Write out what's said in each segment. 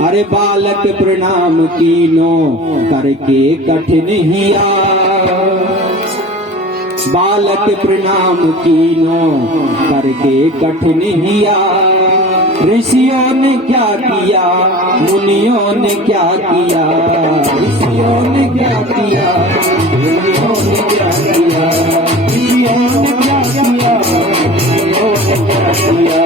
अरे बालक प्रणाम कीनो करके कठिन हिया, बालक प्रणाम कीनो करके कठिन हिया। ऋषियों ने क्या किया, मुनियों ने क्या किया, ऋषियों ने क्या किया, मुनियों ने क्या किया, ऋषियों ने क्या किया, मुनियों ने क्या किया।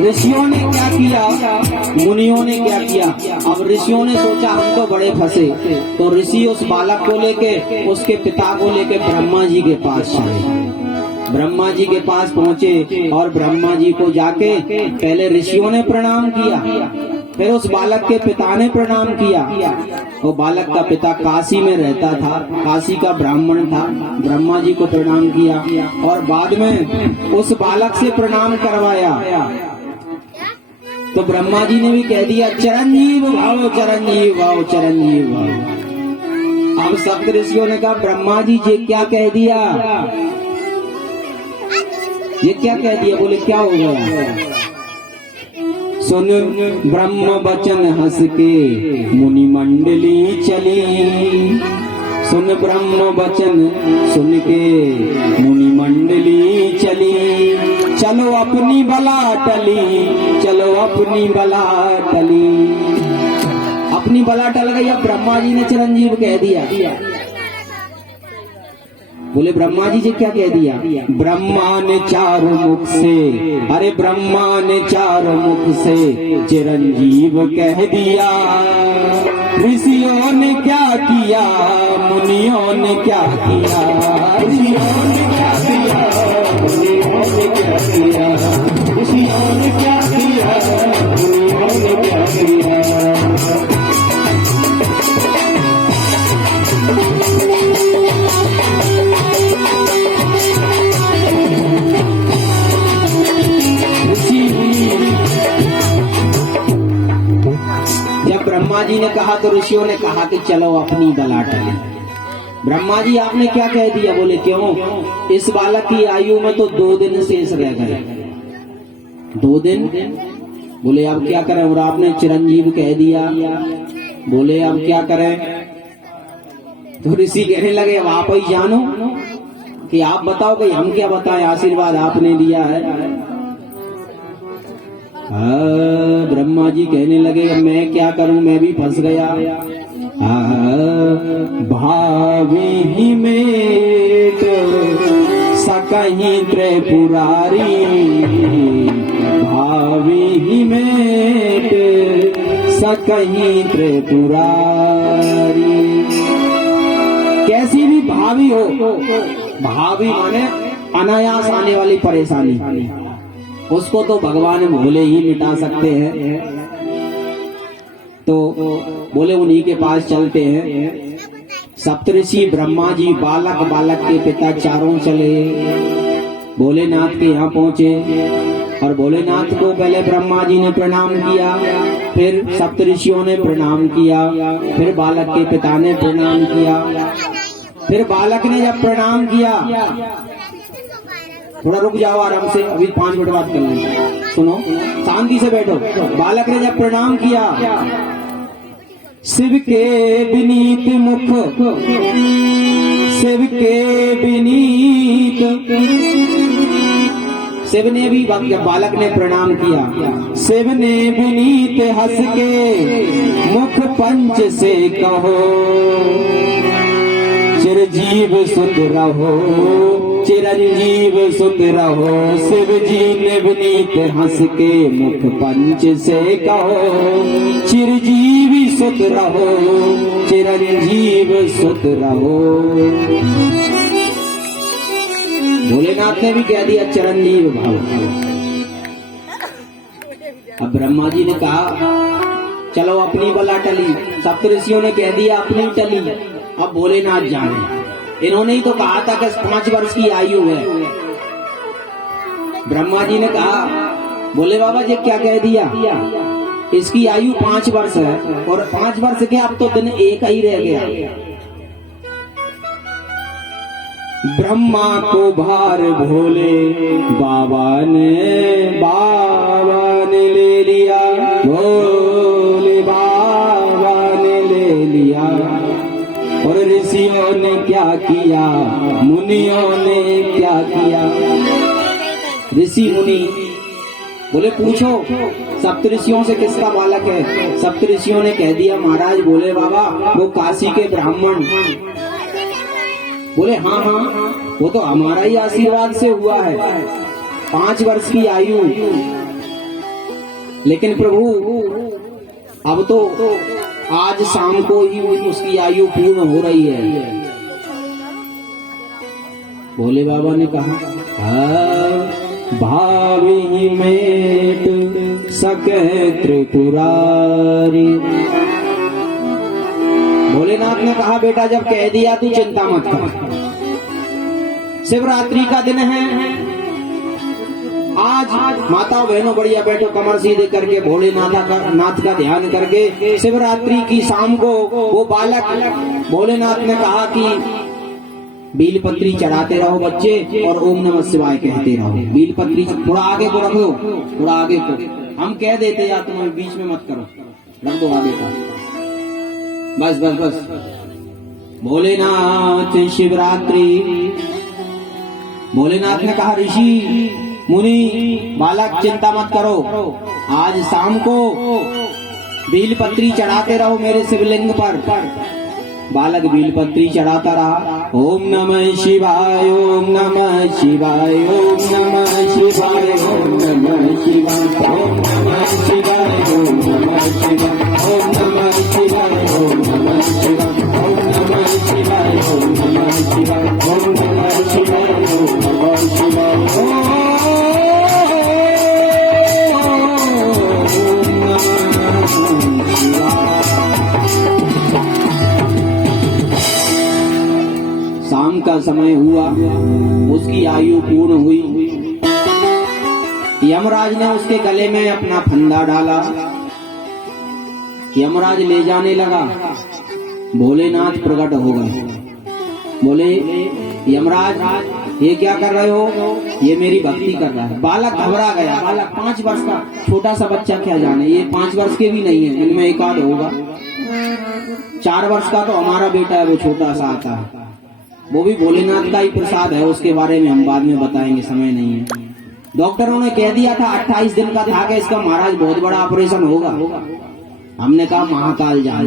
ऋषियों ने क्या किया, मुनियों ने क्या किया। अब ऋषियों ने सोचा हम तो बड़े फंसे, तो ऋषि उस बालक को लेके, उसके पिता को लेके ब्रह्मा जी के पास चले। ब्रह्मा जी के पास पहुंचे और ब्रह्मा जी को जाके पहले ऋषियों ने प्रणाम किया, फिर उस बालक के पिता ने प्रणाम किया। वो बालक का पिता काशी में रहता था, काशी का ब्राह्मण था। ब्रह्मा जी को प्रणाम किया और बाद में उस बालक से प्रणाम करवाया। तो ब्रह्मा जी ने भी कह दिया चिरंजीव भाव, चिरंजीव भाव, चिरंजीव भाव। अब सप्त ऋषियों ने कहा ब्रह्मा जी ये क्या कह दिया, ये क्या कह दिया। बोले क्या हो गया। सुन ब्रह्म वचन हंस के मुनि मंडली चली, सुन ब्रह्म वचन सुन के मुनि मंडली चली। चलो अपनी बला टली, चलो अपनी बला टली। अपनी बला टल गई। अब ब्रह्मा जी ने चिरंजीव कह दिया। बोले ब्रह्मा जी से क्या कह दिया। ब्रह्मा ने चारों मुख से, अरे ब्रह्मा ने चारों मुख से चिरंजीव कह दिया। ऋषियों ने क्या किया, मुनियों ने क्या किया, ऋषियों ने क्या किया, मुनियों ने क्या किया, ऋषियों ने क्या किया, मुनियों ने क्या किया। ब्रह्मा जी ने कहा तो ऋषियों ने कहा कि चलो अपनी बला टली। ब्रह्मा जी आपने क्या कह दिया। बोले क्यों, इस बालक की आयु में तो 2 दिन शेष रह गए। 2 दिन। बोले अब क्या करें। और आपने चिरंजीव कह दिया। बोले अब क्या करें। तो ऋषि कहने लगे अब आप ही जानो कि आप बताओ कि हम क्या बताएं, आशीर्वाद आपने दिया है। ब्रह्मा जी कहने लगे मैं क्या करूं, मैं भी फंस गया। भावी ही में सकहीं त्रिपुरारी, भावी ही में सकहीं त्रिपुरारी। कैसी भी भावी हो, भावी माने अनायास आने वाली परेशानी, उसको तो भगवान भोले ही मिटा सकते हैं। तो बोले उन्हीं के पास चलते हैं। सप्तऋषि ब्रह्मा जी, बालक, बालक के पिता चारों चले। भोलेनाथ के यहाँ पहुंचे और भोलेनाथ को पहले ब्रह्मा जी ने प्रणाम किया, फिर सप्तऋषियों ने प्रणाम किया, फिर बालक के पिता ने प्रणाम किया। फिर बालक ने जब प्रणाम किया, थोड़ा रुक जाओ आराम से, अभी 5 मिनट बात कर लेंगे। सुनो, शांति से बैठो। बालक ने जब प्रणाम किया, शिव के विनीत मुख, शिव के विनीत, शिव ने भी, बालक ने प्रणाम किया। शिव ने विनीत हंस के मुख पंच से कहो, चिरजीव सुत रहो, चिरंजीव सुत रहो। शिव जी ने विनीत हंस के मुख पंच से कहो, चिरजीवी सुत रहो, चिरंजीव सुत रहो। भोलेनाथ ने भी कह दिया चिरंजीव भाव। अब ब्रह्मा जी ने कहा चलो अपनी बला टली। सप्तऋषियों ने कह दिया अपनी टली, अब भोलेनाथ जाने। इन्होंने ही तो कहा था कि 5 वर्ष की आयु है। ब्रह्मा जी ने कहा, बोले बाबा जी क्या कह दिया, इसकी आयु 5 वर्ष है और 5 वर्ष के अब तो दिन एक ही रह गया। ब्रह्मा को भार भोले बाबा ने ले लिया, भोले बाबा ने ले लिया। और ऋषियों ने क्या किया, मुनियों ने क्या किया। ऋषि मुनि बोले पूछो सप्तऋषियों से किसका बालक है। सप्तऋषियों ने कह दिया महाराज बोले बाबा वो काशी के ब्राह्मण। बोले हाँ हाँ वो तो हमारा ही आशीर्वाद से हुआ है, 5 वर्ष की आयु। लेकिन प्रभु अब तो आज शाम को ही उसकी आयु पूर्ण हो रही है। भोले बाबा ने कहा भावी मेट सके त्रिपुरारी। भोलेनाथ ने कहा बेटा जब कह दिया तू चिंता मत कर, शिवरात्रि का दिन है आज। माताओं बहनों बढ़िया बैठो, कमर सीधे करके भोलेनाथ का ध्यान करके शिवरात्रि की शाम को वो बालक, भोलेनाथ ने कहा कि बीलपत्री चढ़ाते रहो बच्चे और ओम नमः शिवाय कहते रहो। बीलपत्री थोड़ा आगे को रख दो, थोड़ा आगे को, हम कह देते या तुम बीच में मत करो, रख दो आगे का, बस बस बस। भोलेनाथ शिवरात्रि। भोलेनाथ ने कहा ऋषि मुनि बालक चिंता मत करो, आज शाम को बीलपत्री चढ़ाते रहो मेरे शिवलिंग पर। बालक बीलपत्री चढ़ाता रहा। ओम नमः शिवाय, ओम नमः शिवाय, ओम नमः शिवाय, ओम नमः शिवाय, ओम नमः शिवाय, ओम नमः शिवाय, ओम नमः शिवाय, ओम नमः शिवाय, ओम नमः शिवाय, ओम नमः शिवाय, ओम नमः शिवाय, ओम नमः शिवाय। शाम का समय हुआ, उसकी आयु पूर्ण हुई। यमराज ने उसके गले में अपना फंदा डाला, यमराज ले जाने लगा। भोलेनाथ प्रकट हो गए, बोले यमराज ये क्या कर रहे हो, ये मेरी भक्ति कर रहा है। बालक घबरा गया। बालक 5 वर्ष का छोटा सा बच्चा क्या जाने, ये 5 वर्ष के भी नहीं है, इनमें एक आध होगा। 4 वर्ष का तो हमारा बेटा है, वो छोटा सा आता है, वो भी भोलेनाथ का ही प्रसाद है, उसके बारे में हम बाद में बताएंगे, समय नहीं है। डॉक्टरों ने कह दिया था 28 दिन का था कि इसका महाराज बहुत बड़ा ऑपरेशन होगा। हमने कहा महाकाल जान,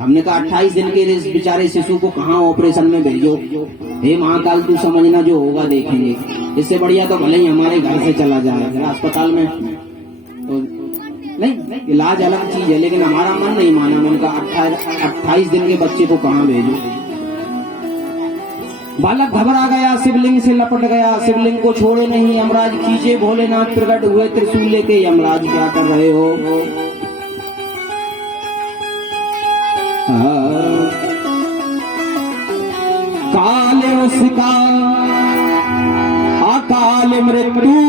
हमने कहा 28 दिन के इस बेचारे शिशु को कहाँ ऑपरेशन में भेजो, हे महाकाल तू समझना जो होगा देखेंगे, इससे बढ़िया तो भले ही हमारे घर से चला जाए अस्पताल में। तो नहीं, इलाज अलग चीज है, लेकिन हमारा मन नहीं माना। मैंने कहा 28 दिन के बच्चे को कहाँ भेजो। बालक घबरा गया, शिवलिंग से लपट गया, शिवलिंग को छोड़े नहीं। यमराज खींचे, भोलेनाथ प्रकट हुए त्रिशूल लेके। यमराज क्या कर रहे हो? काल उसका अकाल मृत्यु,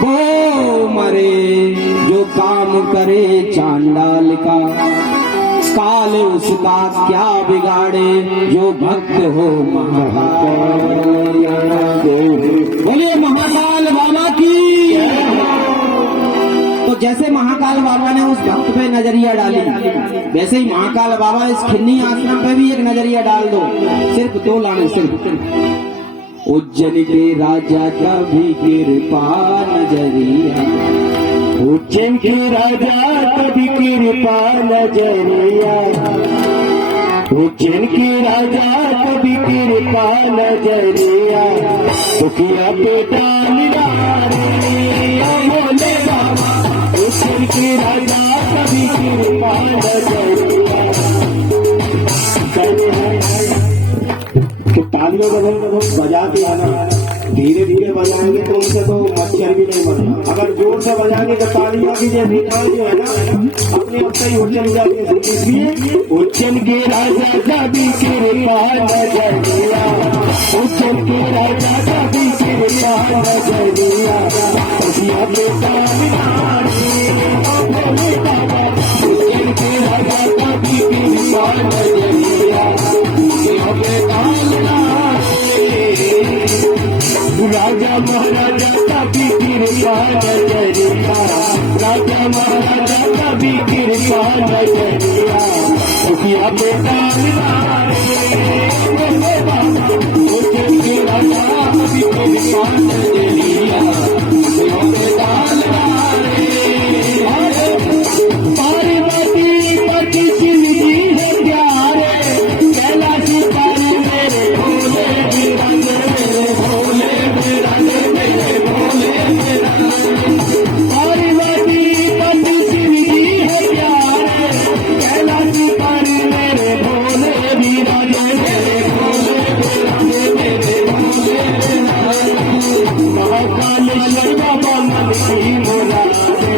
वो मरे जो काम करे चांडाल का। काल उसका क्या बिगाड़े जो भक्त हो महाकाल। बोलिए महाकाल बाबा की। तो जैसे महाकाल बाबा ने उस भक्त पे नजरिया डाली, वैसे ही महाकाल बाबा इस खिन्नी आश्रम पे भी एक नजरिया डाल दो। सिर्फ 2 लाने, सिर्फ। उज्जैन के राजा का भी कृपा नजरिया, उज्जैन के राजा कभी कृपा नजरिया, उज्जैन के राजा कभी कृपा नजरिया, दुखिया पे डालिया बोले बाबा। उज्जैन के राजा कभी कृपा नजरिया। तो तालियों बजा के आना। धीरे धीरे बजाएंगे तो उनसे तो मच्छर भी नहीं मरना। अगर जोर से बजाएंगे तो तालियां की जैसी ताल जो है ना अपने आप से ही उज्जैन जाती है। इसलिए उज्जैन के राजा दादी के नजर दिया, उज्जैन के राजा दादी के नजर दिया, उज्जैन के राजा दादी के नजर दिया, राजा महाराजा कभी कृपा नजरिया, राजा महाराजा कभी कृपा नजरिया, खुशियाँ बेटा राजा कभी कृपा नजरिया, पार्वती पति जिंदगी है प्यारे, कैलाशी पर मेरे भोले बिराजे, भोले बिराजे मेरे भोले बिराजे, पार्वती पति जिंदगी है प्यारे, कैलाशी पर मेरे भोले बिराजे, मेरे भोले बिराजे मेरे भोले बिराजे, महाकालेश्वर बाबा मन की मुरादे,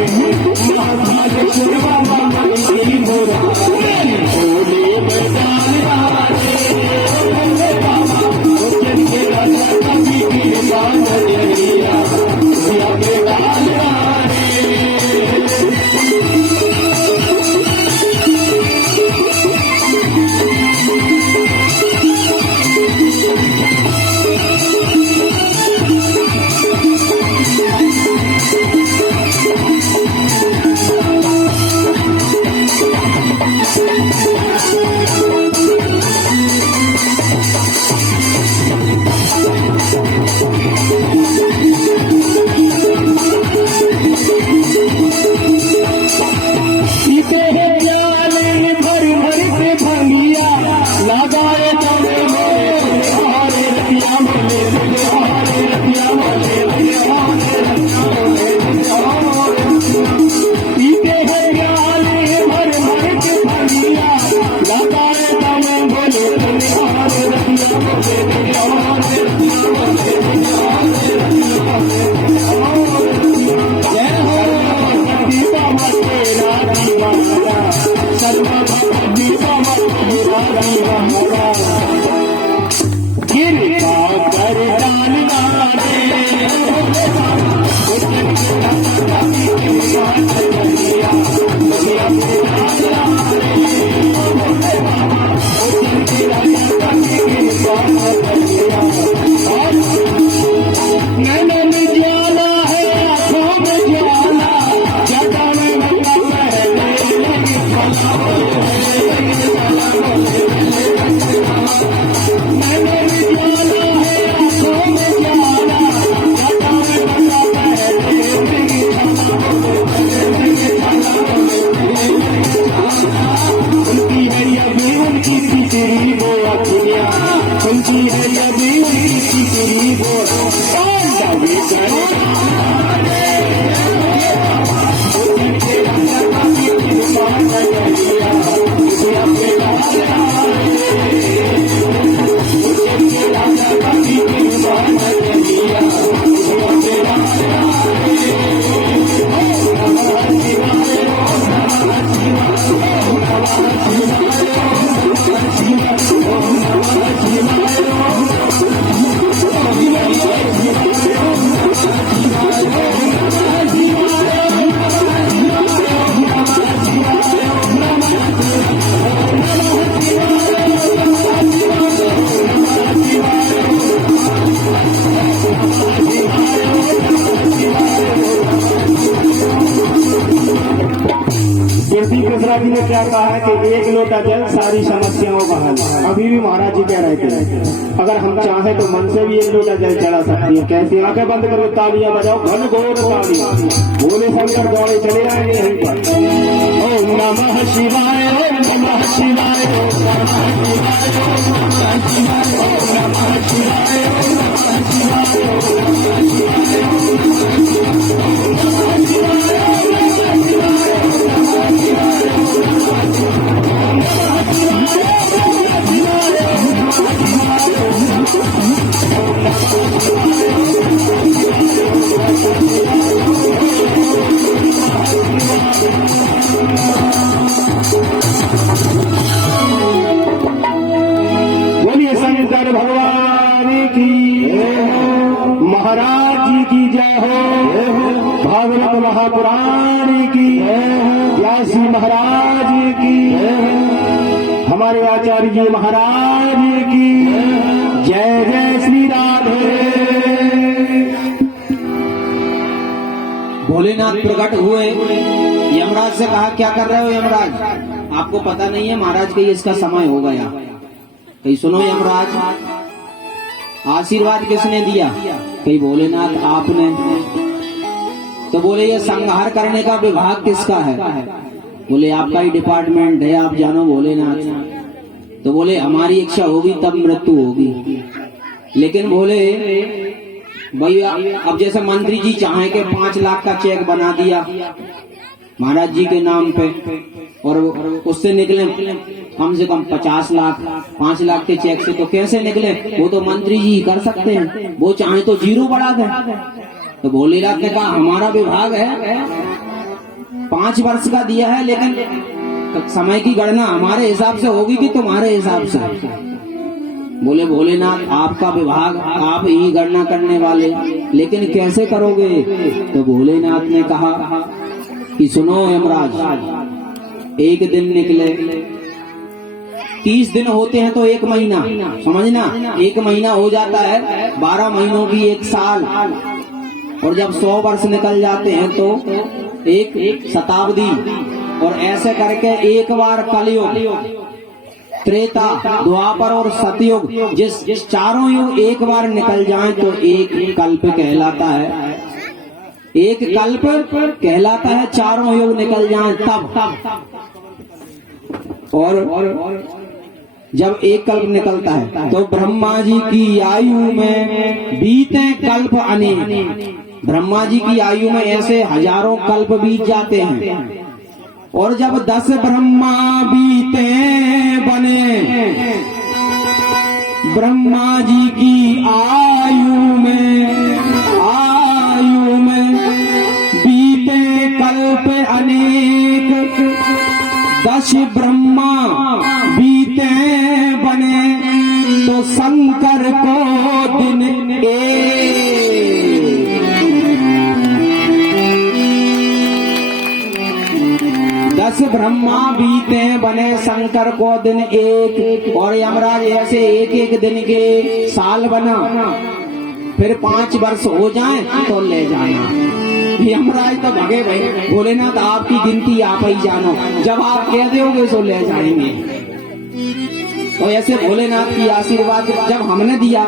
महाकालेश्वर बाबा मन की मुरादे, भोले मैदान वाले भोले बाबा, उज्जैन के राजा कभी कृपा नजरिया, भोले मैदान वाले। जी ने क्या कहा है कि एक लोटा जल सारी समस्याओं का हल। अभी भी महाराज जी कह रहे थे अगर हम चाहें तो मन से भी एक लोटा जल चढ़ा सकती है। कैसे? आंखें बंद करके तालियां बजाओ, घन घोर तालियां, भोले शंकर दौड़े चले आएंगे यहीं पर। ओम नमः शिवाय, ओम नमः शिवाय, ओम नमः शिवाय, ओम नमः शिवाय, ओम नमः शिवाय, ओम नमः शिवाय, ओम नमः शिवाय, ओम नमः शिवाय, ओम नमः शिवाय। की जय हो, भागवत महापुराण की, व्यासी महाराज की, हमारे आचार्य जी महाराज की जय। जय श्री राधे। भोलेनाथ प्रकट हुए, यमराज से कहा क्या कर रहे हो यमराज, आपको पता नहीं है महाराज के इसका समय हो गया। कहीं सुनो यमराज, आशीर्वाद किसने दिया, कहीं भोलेनाथ आपने। तो बोले ये संहार करने का विभाग किसका है, बोले आपका ही डिपार्टमेंट है, आप जानो भोलेनाथ। तो बोले हमारी इच्छा होगी तब मृत्यु होगी। लेकिन बोले भैया अब जैसे मंत्री जी चाहे कि 5 लाख का चेक बना दिया महाराज जी के नाम पे, और उससे निकले कम से कम 50 लाख, 5 लाख के चेक से तो कैसे निकले, वो तो मंत्री जी कर सकते हैं, वो चाहे तो 0 बढ़ा दें। तो भोलेनाथ ने कहा हमारा विभाग है, 5 वर्ष का दिया है, लेकिन समय की गणना हमारे हिसाब से होगी कि तुम्हारे हिसाब से। बोले भोलेनाथ आपका विभाग, आप ही गणना करने वाले, लेकिन कैसे करोगे। तो भोलेनाथ ने कहा कि सुनो यमराज, एक दिन निकले, 30 दिन होते हैं तो 1 महीना, समझना 1 महीना हो जाता है 12 महीनों की 1 साल, और जब 100 वर्ष निकल जाते हैं तो एक शताब्दी, और ऐसे करके एक बार कलयुग, त्रेता, द्वापर और सतयुग, जिस चारों युग एक बार निकल जाएं तो एक कल्प कहलाता है। एक कल्प कहलाता है, चारों युग निकल जाएं तब। और जब एक कल्प निकलता है तो ब्रह्मा जी की आयु में बीते कल्प अनेक। ब्रह्मा जी की आयु में ऐसे हजारों कल्प बीत जाते हैं। और जब 10 ब्रह्मा बीते बने, ब्रह्मा जी की आयु में बीते कल्प अनेक, 10 ब्रह्मा बीते बने, तो शंकर को दिन एक। 10 ब्रह्मा बीते बने, शंकर को दिन एक। और यमराज ऐसे एक एक दिन के साल बना, फिर 5 वर्ष हो जाएं तो ले जाना। यमराज तो भगे भाई, भोलेनाथ आपकी गिनती आप ही जानो, जब आप कह दोगे तो ले जाएंगे। तो ऐसे भोलेनाथ की आशीर्वाद जब हमने दिया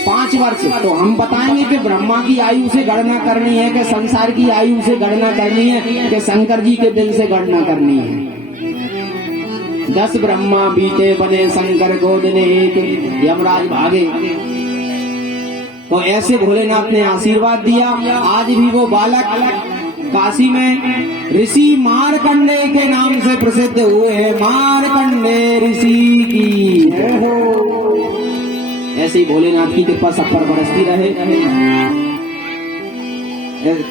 5 वर्ष, तो हम बताएंगे कि ब्रह्मा की आयु से गणना करनी है, कि संसार की आयु से गणना करनी है, कि शंकर जी के दिन से गणना करनी है। 10 ब्रह्मा बीते बने, शंकर को दिन एक। यमराज भागे। तो ऐसे भोलेनाथ ने आशीर्वाद दिया। आज भी वो बालक काशी में ऋषि मारकंडे के नाम से प्रसिद्ध हुए हैं। मारकंडे ऋषि की ऐसे ही भोलेनाथ की कृपा सब पर बरसती रहे।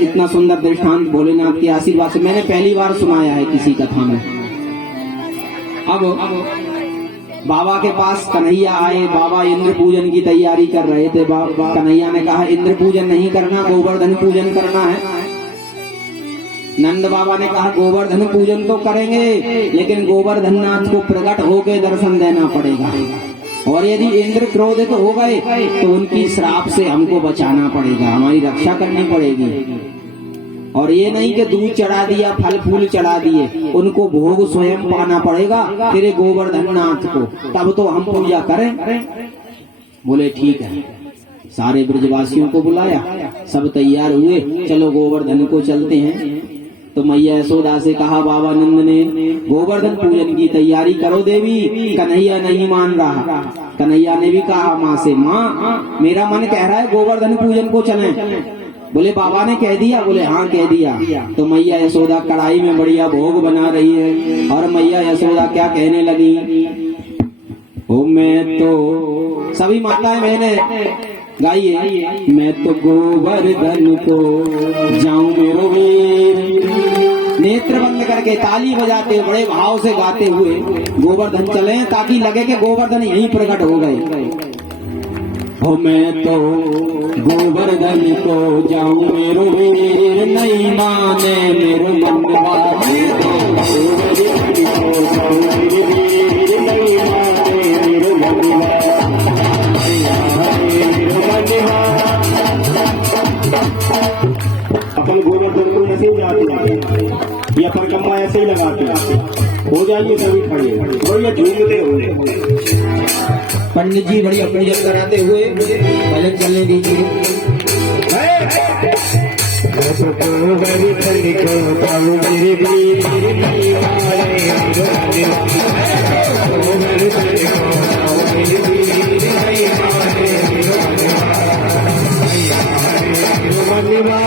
इतना सुंदर दृष्टांत भोलेनाथ के आशीर्वाद से मैंने पहली बार सुनाया है किसी कथा में। अब बाबा के पास कन्हैया आए। बाबा इंद्र पूजन की तैयारी कर रहे थे। बाबा कन्हैया ने कहा इंद्र पूजन नहीं करना, गोवर्धन पूजन करना है। नंद बाबा ने कहा गोवर्धन पूजन तो करेंगे, लेकिन गोवर्धन नाथ को प्रकट होकर दर्शन देना पड़ेगा, और यदि इंद्र क्रोधित हो गए तो उनकी श्राप से हमको बचाना पड़ेगा, हमारी रक्षा करनी पड़ेगी। और ये नहीं कि दूध चढ़ा दिया, फल फूल चढ़ा दिए, उनको भोग स्वयं पाना पड़ेगा तेरे गोवर्धन नाथ को, तब तो हम पूजा करें। बोले ठीक है। सारे ब्रजवासियों को बुलाया, सब तैयार हुए, चलो गोवर्धन को चलते हैं। तो मैया यशोदा से कहा बाबा नंद ने गोवर्धन पूजन की तैयारी करो देवी। कन्हैया नहीं मान रहा। कन्हैया ने भी कहा माँ से, माँ मेरा मन कह रहा है गोवर्धन पूजन को चलें। बोले बाबा ने कह दिया? बोले हाँ कह दिया। तो मैया यशोदा कढ़ाई में बढ़िया भोग बना रही है, और मैया यशोदा क्या कहने लगी, ओ मैं तो, सभी माताएं बहनें गाइए, मैं तो गोवर्धन को जाऊं मेरो वीर। नेत्र बंद करके ताली बजाते बड़े भाव से गाते हुए गोवर्धन चले, ताकि लगे कि गोवर्धन यहीं प्रकट हो गए। हो मैं तो गोवर्धन को जाऊं मेरो वीर नहीं माने मेरो मनवा। मैं तो गोवर्धन को जाऊं मेरो वीर नहीं माने मेरो मनवा। अपन गोवर्धन को ऐसे ही जाते हैं या परिक्रमा ऐसे ही लगाते हैं, हो जाइए सभी खड़े और ये झूमते हुए। पंडित जी बढ़िया पूजन कराते हुए भजन चलने दीजिए। नहीं माने मेरो मनवा,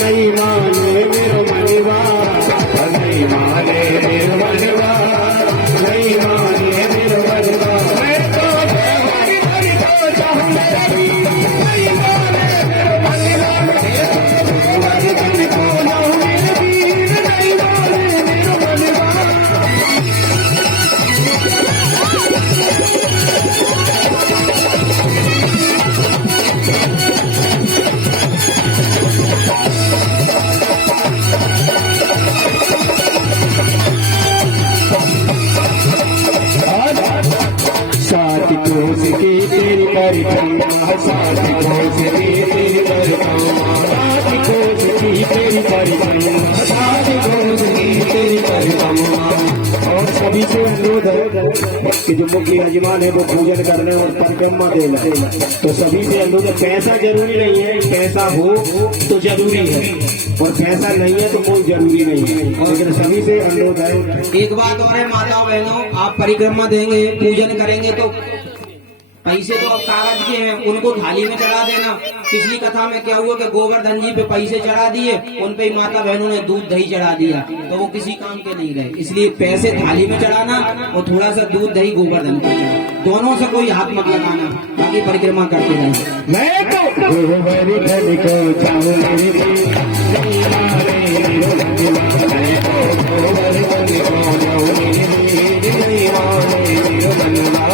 नहीं माने मेरो मनवा, नहीं माने मेरो मनवा। मैं तो हरि हरि को चाहूं मेरा वीर, नहीं माने मेरो मनवा। हरि हरि को चाहूं मेरा वीर, नहीं माने मेरो मनवा। साथ कोस की तेरी परिक्रमा, साथ कोस की तेरी परिक्रमा, साथ कोस की तेरी परिक्रमा, साथ कोस की तेरी परिक्रमा। और सभी से अनुरोध है कि जो मुख्य यजमान है वो पूजन करने और परिक्रमा देना। तो सभी से अनुरोध है, पैसा जरूरी नहीं है, पैसा हो तो जरूरी है और पैसा नहीं है तो कोई जरूरी नहीं है, लेकिन सभी से अनुरोध है। एक बात और है माताओं बहनों, आप परिक्रमा देंगे पूजन करेंगे तो पैसे तो अब कागज के हैं, उनको थाली में चढ़ा देना। पिछली कथा में क्या हुआ कि गोवर्धन जी पे पैसे चढ़ा दिए, उन पे माता बहनों ने दूध दही चढ़ा दिया, तो वो किसी काम के नहीं रहे। इसलिए पैसे थाली में चढ़ाना और थोड़ा सा दूध दही गोवर्धन को चढ़ाना, दोनों से कोई हाथ मत लगाना, बाकी परिक्रमा करते रहे। मैं तो गोवर्धन को चाहूं मेरी वीर, नहीं माने मेरो मनवा। मैं तो गोवर्धन को चाहूं मेरी वीर, नहीं माने मेरो मनवा।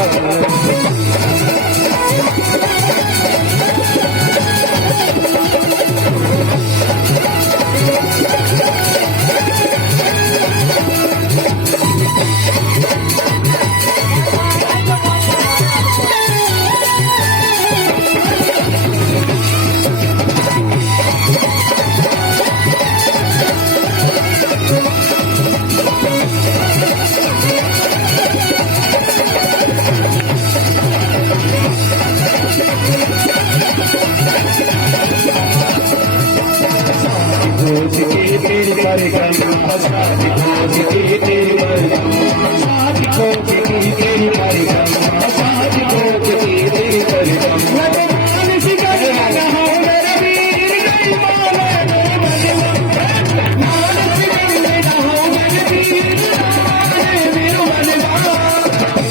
तेरी परिक्रमा, साथ कोस की तेरी परिक्रमा, साथ कोस की तेरी परिक्रमा, साथ कोस की तेरी परिक्रमा। मानसी करना हो मेरा वीर, नहीं माने मेरो मनवा। मानसी करना हो मेरा वीर, नहीं माने मेरो मनवा।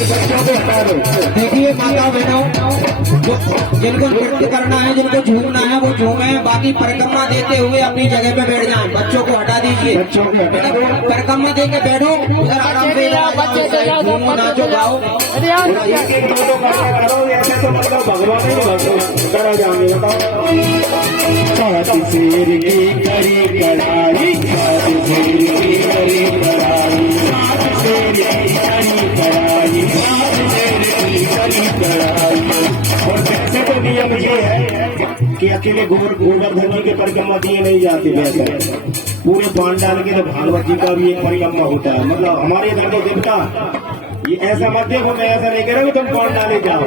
बच्चों को हटा दो। देखिए माता बहनों, जिनको नृत्य करना है, जिनको झूमना है वो झूमे, बाकी परिक्रमा देते हुए अपनी जगह पे बैठ जाएं। बच्चों को हटा दीजिए, परिक्रमा दे के बैठो, उधर आराम से घूमो, नाचो, गाओ। भगवान ही करा जाएंगे, बताओ। शेर की करी कड़ाई, शेर की करी कड़ाई, शेर की करी कड़ाई, शेर की करी कड़ाई। और वैसे तो नियम ये है कि अकेले गोवर्धन जी के परिक्रमा दिए नहीं जाते, वैसे पूरे पांडाल के तो भागवत जी का भी एक परिक्रमा होता है। मतलब हमारे धर्म देवता ये ऐसा मत देखो, मैं ऐसा नहीं कह रहा हूँ तुम पांडाले जाओ,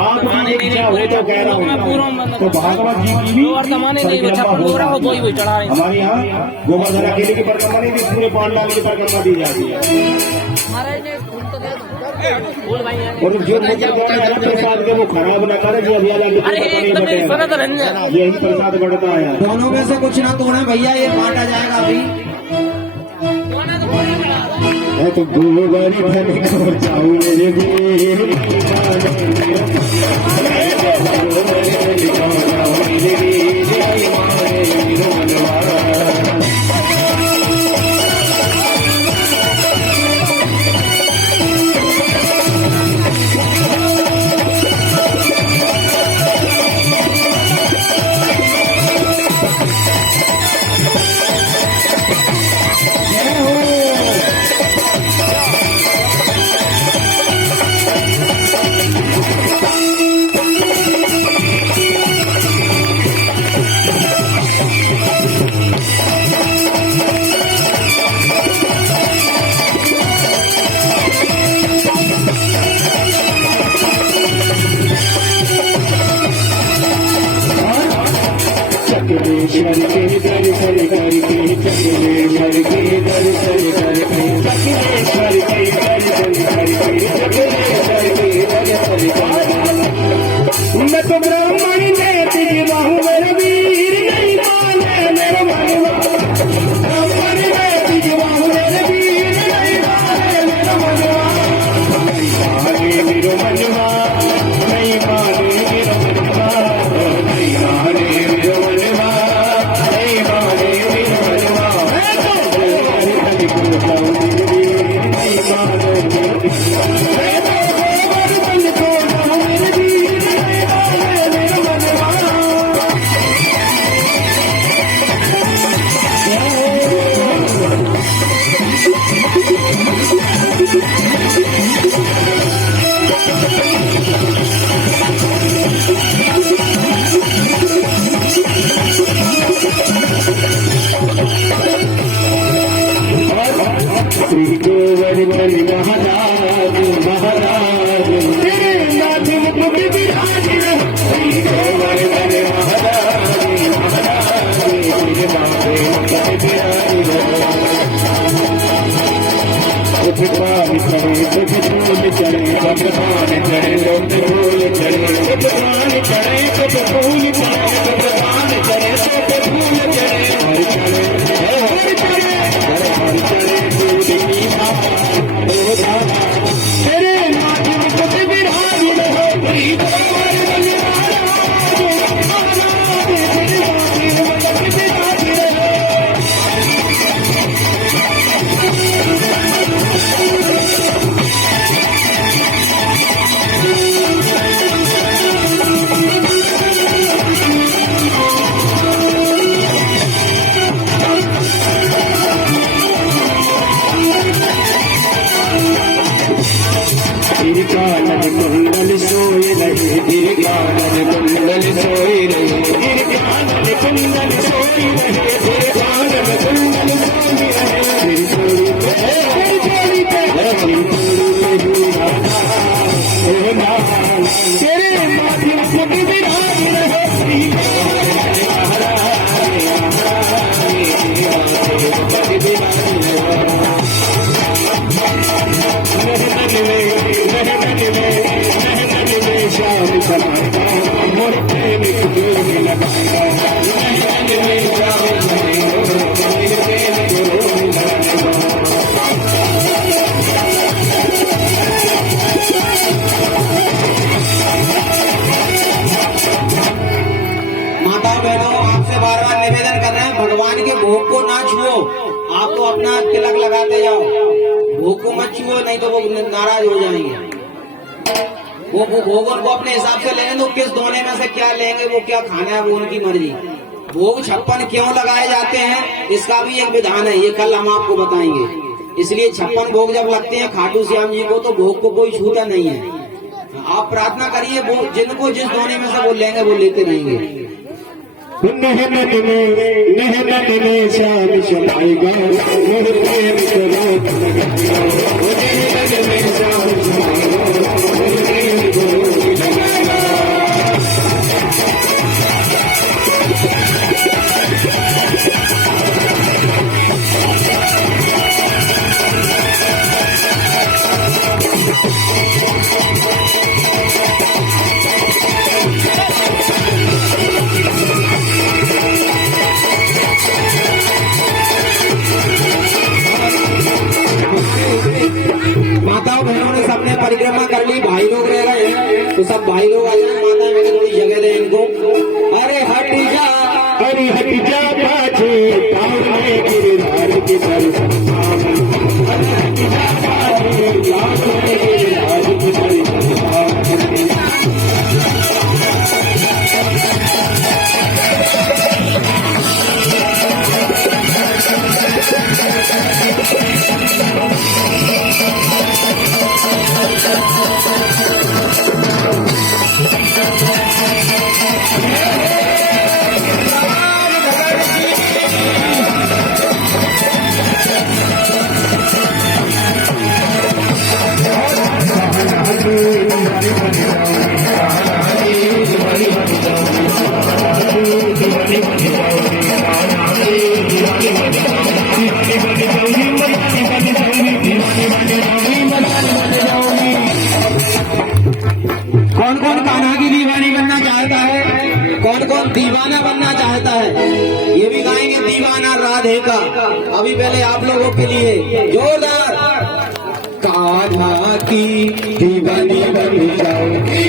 आप भी एक इच्छा हो तो कह रहा हूँ। तो भागवत जी की भी परिक्रमा होता है। हमारे यहाँ गोवर्धन अकेले की परिक्रमा नहीं दी, पूरे पांडाल की परिक्रमा दी जाती है। और जो प्रसाद के वो खराब न करे, जो अभी यही प्रसाद बढ़ता है। दोनों में से कुछ ना तोड़े भैया, ये बांटा जाएगा अभी। मैं तो गोवर्धन को चाहूं मेरे वीर, चकलेश्वर के दर्शन करके चकलेश्वर के दर्शन करके चकलेश्वर के दर्शन करके चकलेश्वर के दर्शन करके मैं तो ब्राह्मण ने तुझे बाहू मेरे वीर नहीं माने मेरा मनवा ब्राह्मण ने तुझे बाहू मेरे वीर नहीं माने मेरा मनवा नहीं माने मेरा मनवा नहीं माने मेरा मनवा नहीं माने मेरा मनवा नहीं माने मेरा मनवा मैं तो हरि हरि बोल जाऊं नहीं माने मैं तो गोवर्धन को जाऊं मेरे वीर नहीं माने मेरा मनवा श्री गोवर्धन महाराज महाराज तेरे नाथ मुख विराज श्री गोवर्धन महाराज महाराज तेरे नाथ मुख विराज पान चढ़े तुझ फूल चढ़े भगवान चढ़े लोग फूल चढ़े भगवान चढ़े तुझ फूल चढ़े भगवान चढ़े तुझ फूल चढ़े हर चढ़े हर चढ़े हर चढ़े तेरी माता तेरे नाथ मुख विराज रहो श्री गोवर्धन महाराज तेरे नाथ मुख विराज रहो गिरकानन कुंडल सोए रहे गिरकानन कुंडल सोए रहे गिरकानन कुंडल सोए रहे गिरकानन कुंडल सोए रहे फिर छोड़ी पे तेरे माध्यम से विराज रहे श्री श्याम समाता मोर प्रेम जोर लगाता माता बहनों आपसे बार बार निवेदन कर रहे हैं भगवान के भोग को ना छुओ। आप तो अपना तिलक लगाते जाओ, भोग को मत छुओ नहीं तो वो नाराज हो जाएंगे। वो भोग उनको अपने हिसाब से लेंगे तो किस दोने में से क्या लेंगे वो क्या खाना है वो उनकी मर्जी। भोग 56 क्यों लगाए जाते हैं इसका भी एक विधान है, ये कल हम आपको बताएंगे। इसलिए 56 भोग जब लगते हैं खाटू श्याम जी को तो भोग को कोई छूता नहीं है। आप प्रार्थना करिए जिनको जिस दोने में से वो लेंगे वो लेते रहेंगे। मेहनत में श्याम समाएगा मोर प्रेम करो मेहनत में श्याम समाएगा मोर प्रेम करो माताओं बहनों ने सबने परिक्रमा कर ली, भाई लोग रह गए हैं तो सब भाई लोग आ जाए। माता मैंने थोड़ी जगह दे इनको। अरे हट जा पाछे पाँव में गिरधार के दर्शन अरे हट जा पाछे पाँव में गिरधार के दर्शन चाहता है। ये भी गाएंगे दीवाना राधे का। अभी पहले आप लोगों के लिए जोरदार। कान्हा की दीवानी बन जाऊंगी,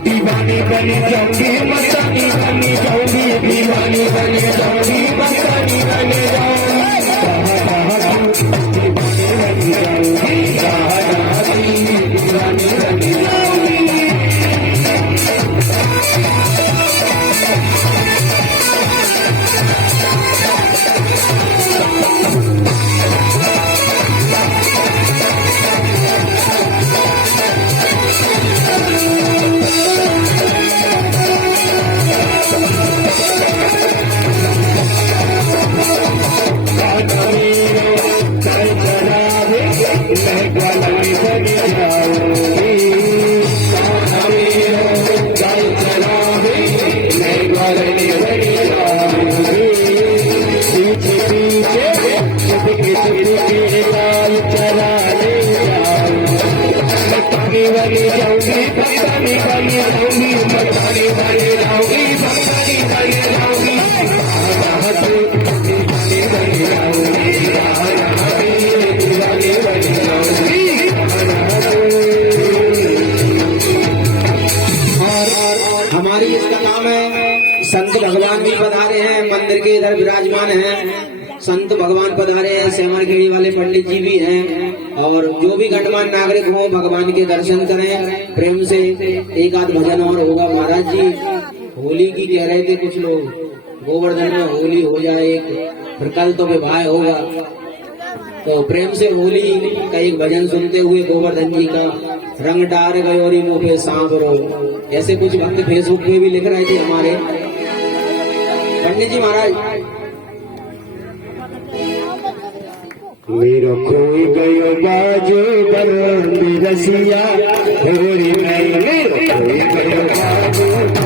दीवानी बन जाऊंगी, मस्तानी बन जाऊंगी, दीवानी बन जाऊंगी, मस्तानी बन जाऊंगी, दीवानी बन जाऊंगी। हमारी इसका नाम है संत भगवान भी पधारे हैं, मंदिर के इधर विराजमान हैं। संत भगवान पधारे हैं, सेमरखेड़ी वाले पंडित जी भी हैं। और जो भी गणमान्य नागरिक हो भगवान के दर्शन करें प्रेम से। एक आध भजन और होगा महाराज जी। होली की कह रहे थे कुछ लोग, गोवर्धन में होली हो जाए, फिर कल तो विवाह होगा, तो प्रेम से होली का एक भजन सुनते हुए गोवर्धन जी का रंग डार गयोरी मुँह पे सांप रो, ऐसे कुछ भक्त फेसबुक पे भी लिख रहे थे हमारे पंडित जी महाराज। मेरो खोई गयो बाजो बनो रसिया, मेरो खोई गयो बाजो